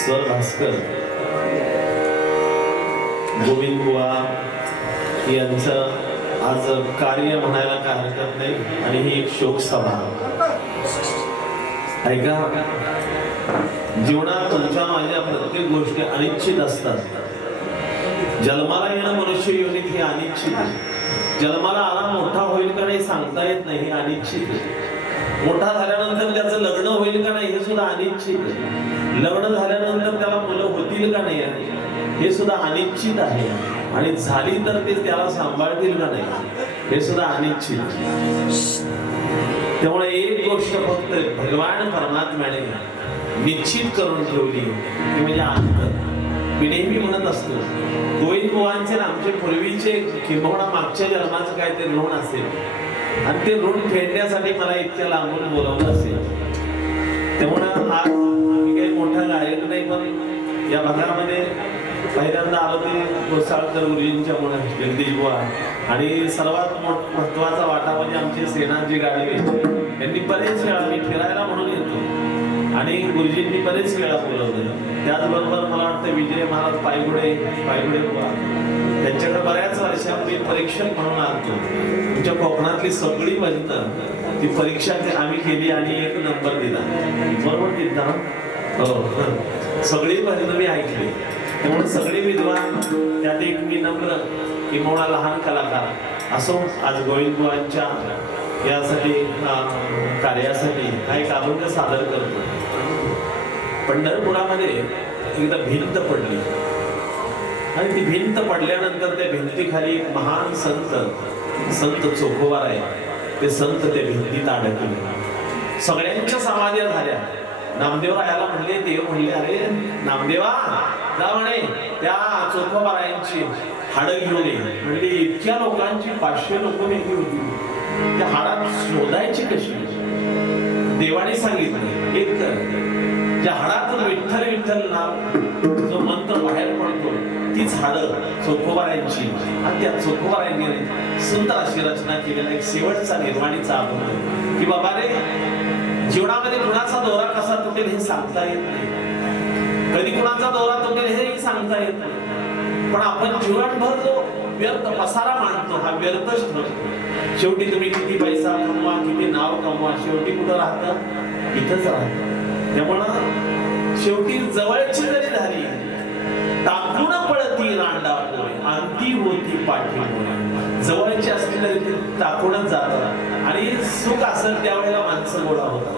स्वर भास्कर गोविंद बुवा यांचं आज कार्य म्हणायला काय हरकत नाही आणि ही एक शोक सभा ऐका जीवनात तुमच्या माझ्या प्रत्येक गोष्टी अनिश्चित असतात. जन्माला येणं मनुष्य योनित हे अनिश्चित आहे. जन्माला आला मोठा होईल का नाही सांगता येत नाही हे अनिश्चित आहे. मोठा झाल्यानंतर त्याचं लग्न होईल का नाही हे सुद्धा अनिश्चित आहे. लग्न झाल्यानंतर त्याला मुलं होतील का नाही हे सुद्धा अनिश्चित आहे. आणि झाली तर ते त्याला सांभाळतील का नाही? हे सुद्धा अनिश्चित. त्यामुळे एक गोष्ट फक्त भगवान परमात्म्याने निश्चित करून ठेवली. ती म्हणजे अंतर मी नेहमी म्हणत असतो गोविंद गोवांचे आमचे पूर्वीचे किंबहुना मागच्या जन्माचं काय ते ऋण असेल. आणि ते ऋण फेडण्यासाठी मला इतक्या लांबून बोलवलं असेल. तेव्हा आज आम्ही काही मोठा गायक नाही पण या भागामध्ये पहिल्यांदा आलो ते गोसाळकर गुरुजींच्या मुळे जगदीश बुवा आणि सर्वात मोठ महत्त्वाचा वाटा म्हणजे आमचे सेनाजी गाडवे यांनी बरेच वेळा मी फिरायला म्हणून येतो. आणि गुरुजींनी बरेच वेळा बोलवलं. त्याचबरोबर मला वाटतं विजय महाराज पायगुडे पायगुडे बुवा. त्यांच्याकडे बऱ्याच वर्षापूर्वी परीक्षण म्हणून आणतो तुमच्या कोकणातली सगळी भजनं ती परीक्षा आम्ही केली आणि एक नंबर दिला. बरोबर दिला हो, हो सगळी भजनं मी ऐकली. त्यामुळे सगळे विद्वान त्यात एक मी नम्र किंवा लहान कलाकार. असो आज गोविंदबुवांच्या यासाठी कार्यासाठी हा एक अभंग सादर करतो. पंढरपुरामध्ये एकदा भिंत पडली. आणि ती भिंत पडल्यानंतर त्या भिंतीखाली एक महान संत संत चोखोवार आहे ते संत त्या भिंतीत अडकले. सगळ्यांच्या समाध्या झाल्या. नामदेवरायाला म्हणले देव म्हणले अरे नामदेवा जा म्हणे त्या चोखोबारायांची हाडं घेऊन ये. म्हणजे इतक्या लोकांची पाचशे लोक नेली होती. त्या हाडात शोधायची कशी? देवाने सांगितलं एक तर ज्या हाडातून विठ्ठल विठ्ठल नाव जो मंत्र बाहेर पडतो तीच हाडं चोखोबारायांची. आणि त्या चोखोबारायांनी सुंदर अशी रचना केलेला एक शेवटचा निर्वाणीचा अभंग की बाबा रे जीवनामध्ये कुणाचा दौरा कसा तुटेल हे सांगता येत नाही. कधी कुणाचा दौरा तुम्ही हेही सांगता येत नाही. पण आपण जीवनभर जो व्यर्थ पसारा मांडतो हा व्यर्थच ठरतो. शेवटी तुम्ही किती पैसा कमवा किती नाव कमवा शेवटी कुठं राहता? इथंच राहता. त्यामुळं शेवटी जवळची जरी झाली टाकून पळती रांडा अंती होती पाठी जवळची असली तरी ती टाकूनच जातात आणि सुख असेल त्यावेळेला माणसं गोळा होतात.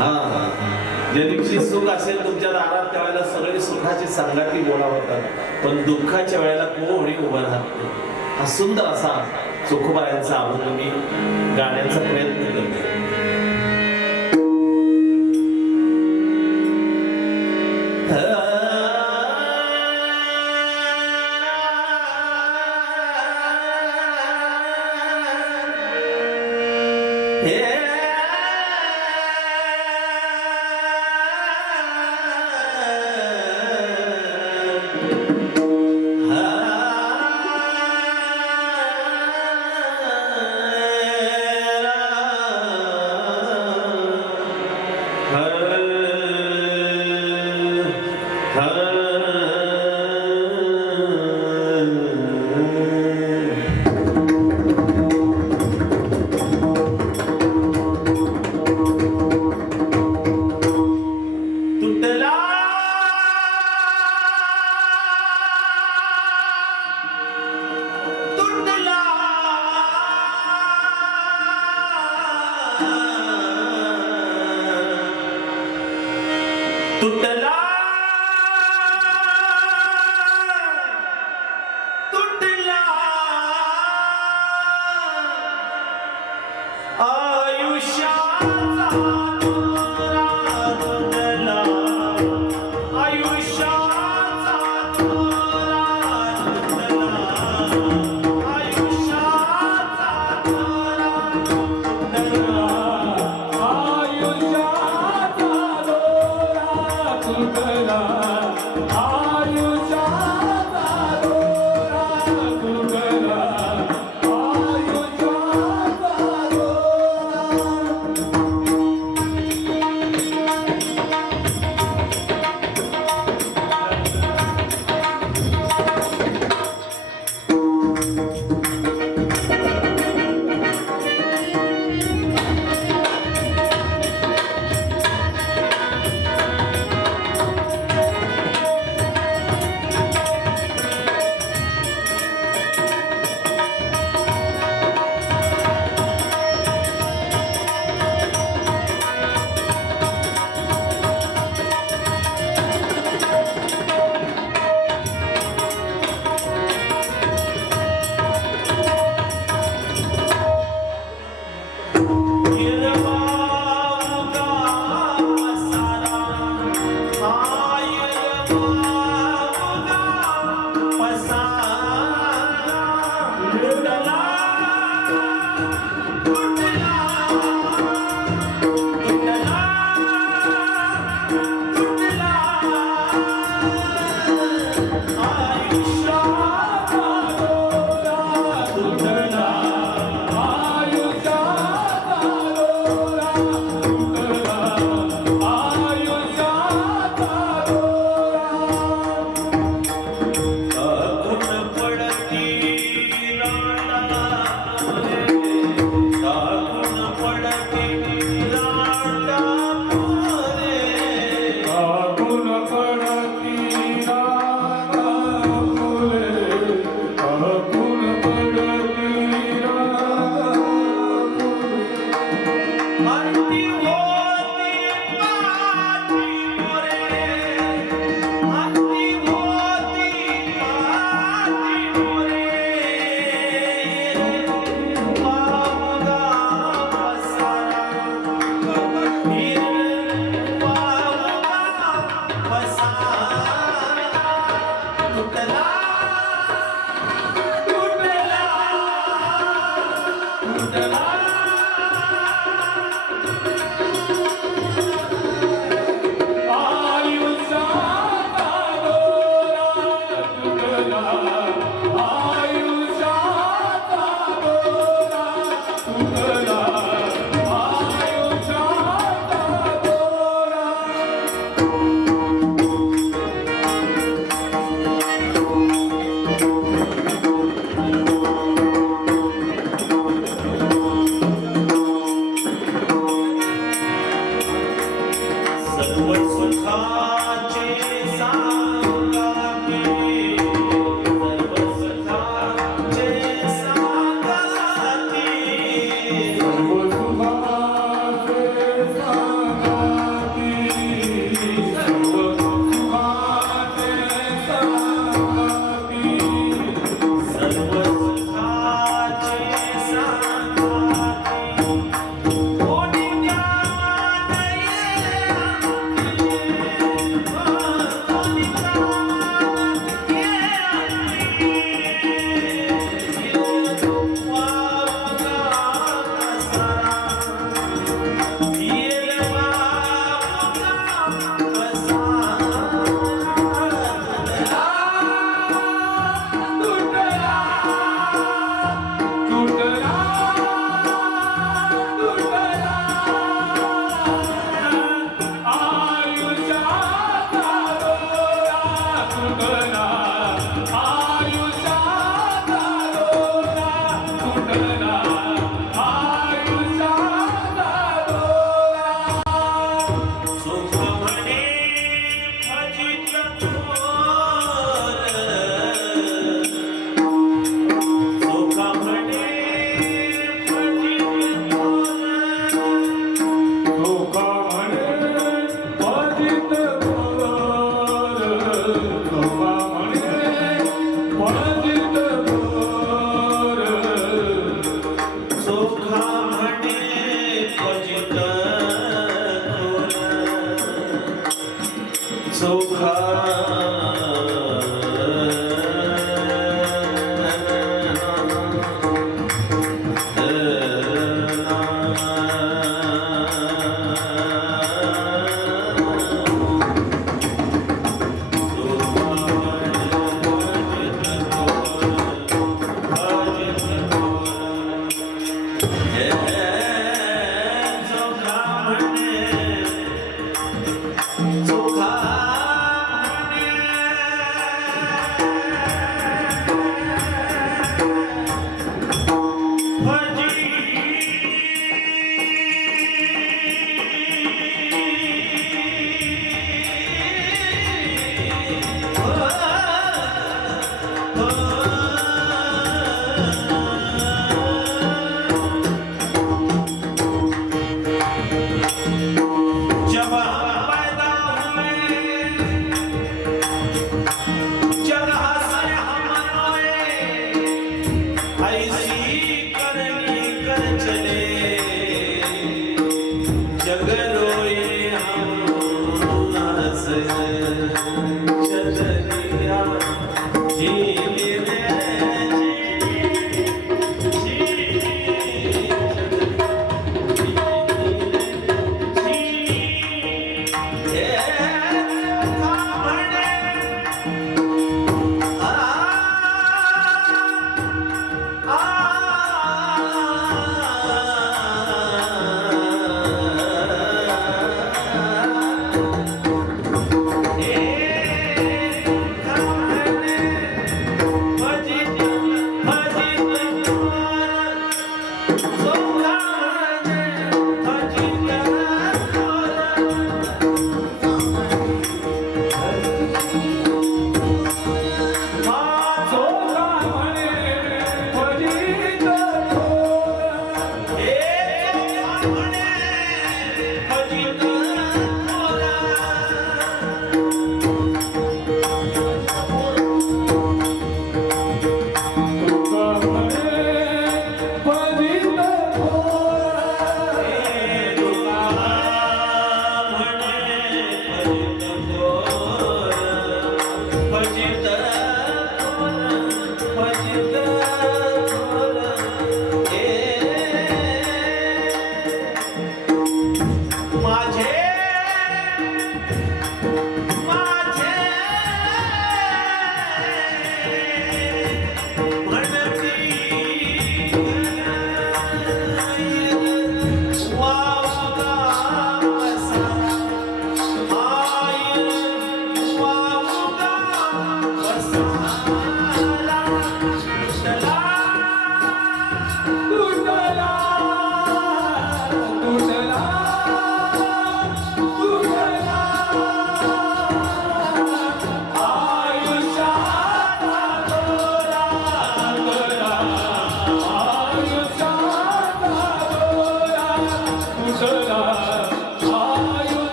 हा. ज्या दिवशी सुख असेल तुमच्या दारात त्यावेळेला सगळे सुखाची संगाती बोला होतात पण दुःखाच्या वेळेला कोणी उभं राहत हा सुंदर असा चोखोबायांचा अभंग मी गाण्याचा प्रयत्न करतो.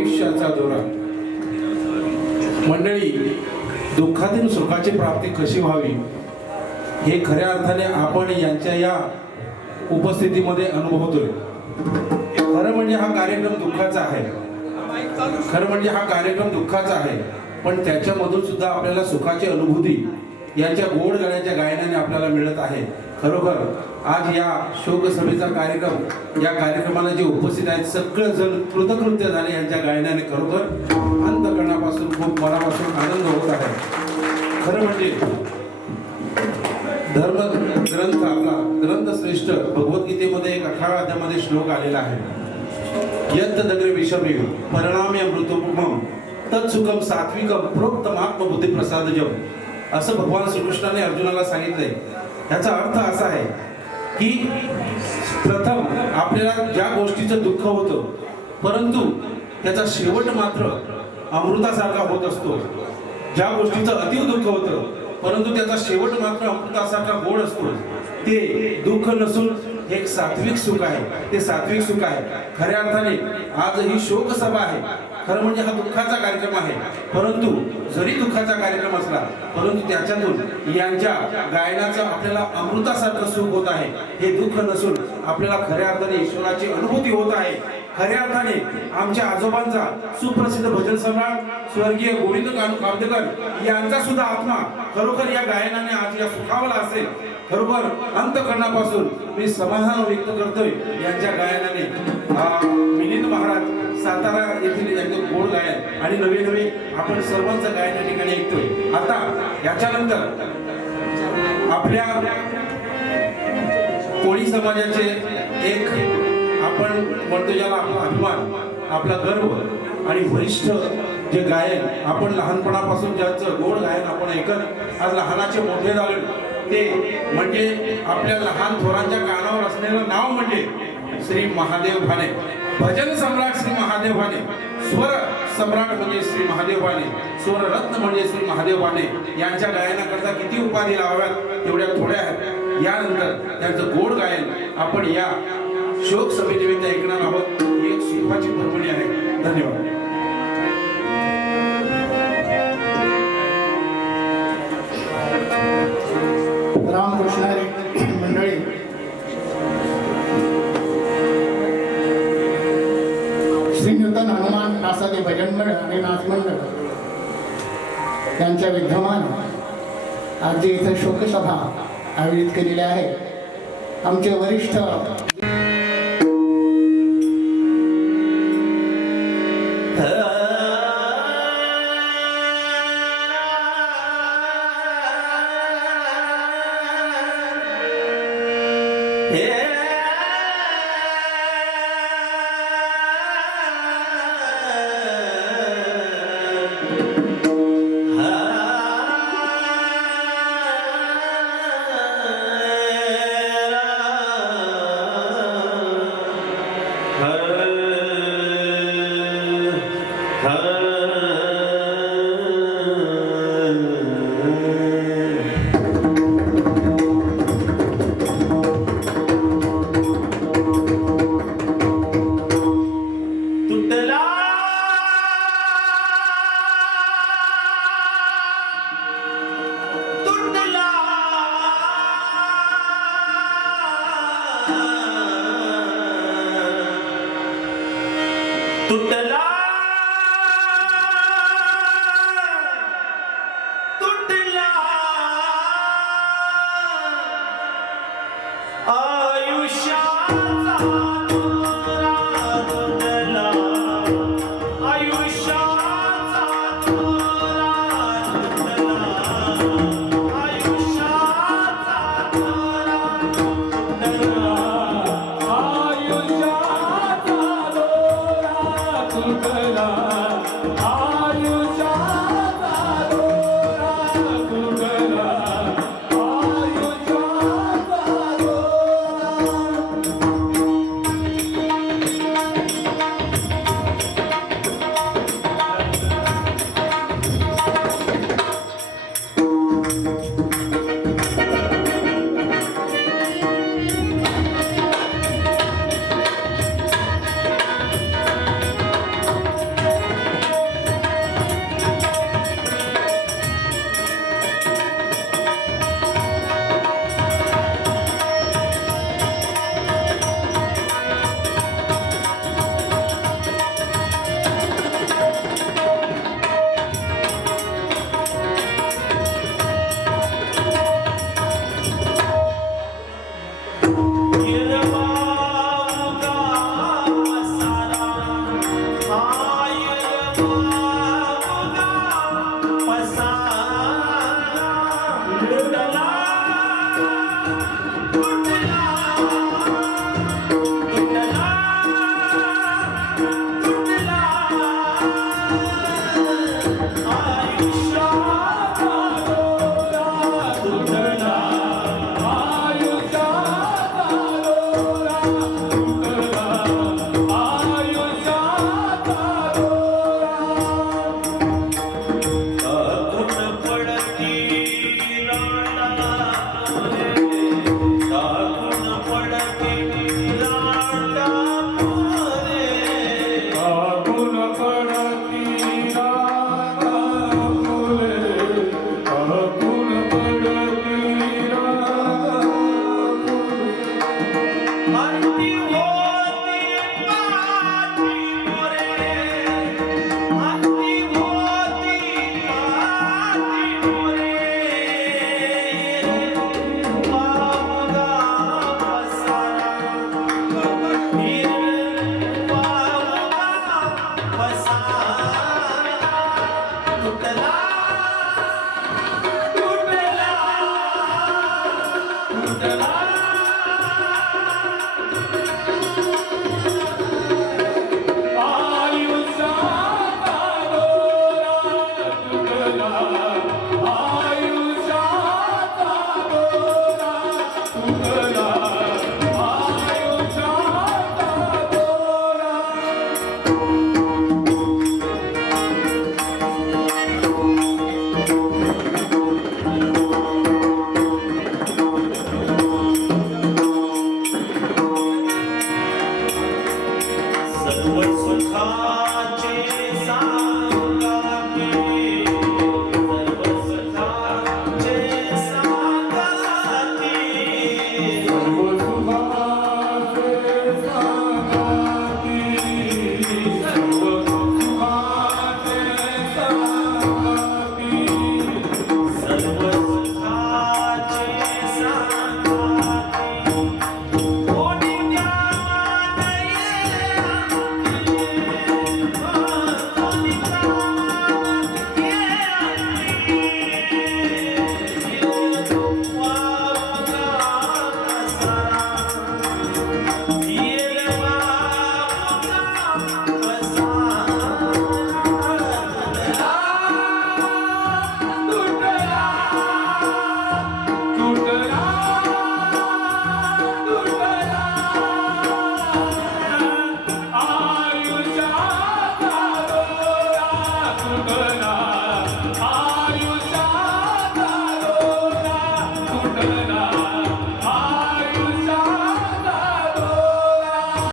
आयुष्याचा दोरा मंडळी दुःखातून सुखाची प्राप्ती कशी व्हावी? हे खऱ्या अर्थाने आपण यांच्या या उपस्थितीमध्ये अनुभवतोय. खरं म्हणजे हा कार्यक्रम दुःखाचा आहे. खरं म्हणजे हा कार्यक्रम दुःखाचा आहे. पण त्याच्यामधून सुद्धा आपल्याला सुखाची अनुभूती यांच्या गोड गाण्याच्या गायनाने आपल्याला मिळत आहे. खरोखर आज या शोक सभेचा कार्यक्रम या कार्यक्रमाला जे उपस्थित आहेत सगळं जण कृतकृत्य झाले यांच्या गायनाने खरोखर. अंतकरणापासून खूप मनापासून आनंद होत आहे. खरं म्हणजे धर्म ग्रंथ आपला ग्रंथ श्रेष्ठ भगवद्गीतेमध्ये एक अठरा अध्यामध्ये श्लोक आलेला आहे. यत दग्रे विषमे परिणामे मृतोपम तत्सुखम सात्विकम प्रोक्तम आत्मबुद्धी प्रसादजम असं भगवान श्रीकृष्णाने अर्जुनाला सांगितलंय. याचा अर्थ असा आहे की प्रथम आपल्याला ज्या गोष्टीचं दुःख होतं परंतु त्याचा शेवट मात्र अमृतासारखा होत असतो. ज्या गोष्टीचं अतिव दुःख होतं परंतु त्याचा शेवट मात्र अमृतासारखा गोड असतो. ते दुःख नसून एक सात्विक सुख आहे. ते सात्विक सुख आहे. खऱ्या अर्थाने आज ही शोकसभा आहे. खरं म्हणजे हा दुःखाचा कार्यक्रम आहे. परंतु जरी दुःखाचा कार्यक्रम असला परंतु त्याच्यातून यांच्या गायनाचं आपल्याला अमृतासारखं सुख होत आहे. हे दुःख नसून आपल्याला खऱ्या अर्थाने ईश्वराची अनुभूती होत आहे. खऱ्या अर्थाने आमच्या आजोबांचा सुप्रसिद्ध भजन सम्राट स्वर्गीय गोविंद कामदेकर यांचा सुद्धा आत्मा खरोखर या गायनाने आज या सुखावला असेल. खरोखर अंतकरणापासून मी समाधान व्यक्त करतोय. यांच्या गायनाने. मिलिंद महाराज सातारा येथील एकदम गोड गायन आणि नवे नवे आपण सर्वांचं गायन या ठिकाणी ऐकतोय. आता याच्यानंतर आपल्या कोळी समाजाचे एक आपण म्हणतो ज्याला आपला अभिमान आपला गर्व आणि वरिष्ठ जे गायन आपण लहानपणापासून ज्यांचं गोड गायन आपण ऐकत आज लहानाचे मोठे झाले ते म्हणजे आपल्या लहान थोरांच्या कानावर असलेलं नाव म्हणजे श्री महादेव भाने भजन सम्राट श्री महादेवाने स्वर सम्राट म्हणजे श्री महादेव भाने स्वर रत्न म्हणजे श्री महादेवाने यांच्या गायनाकरता किती उपाधी लावाव्यात तेवढ्या थोड्या आहेत. यानंतर त्यांचं गोड गायन आपण या शोक सभेनिमित्त ऐकणार आहोत. ही एक सुखाची पर्वणी आहे. धन्यवाद. यांच्या विद्यमान आज इथं शोकसभा आयोजित केलेल्या आहे आमचे वरिष्ठ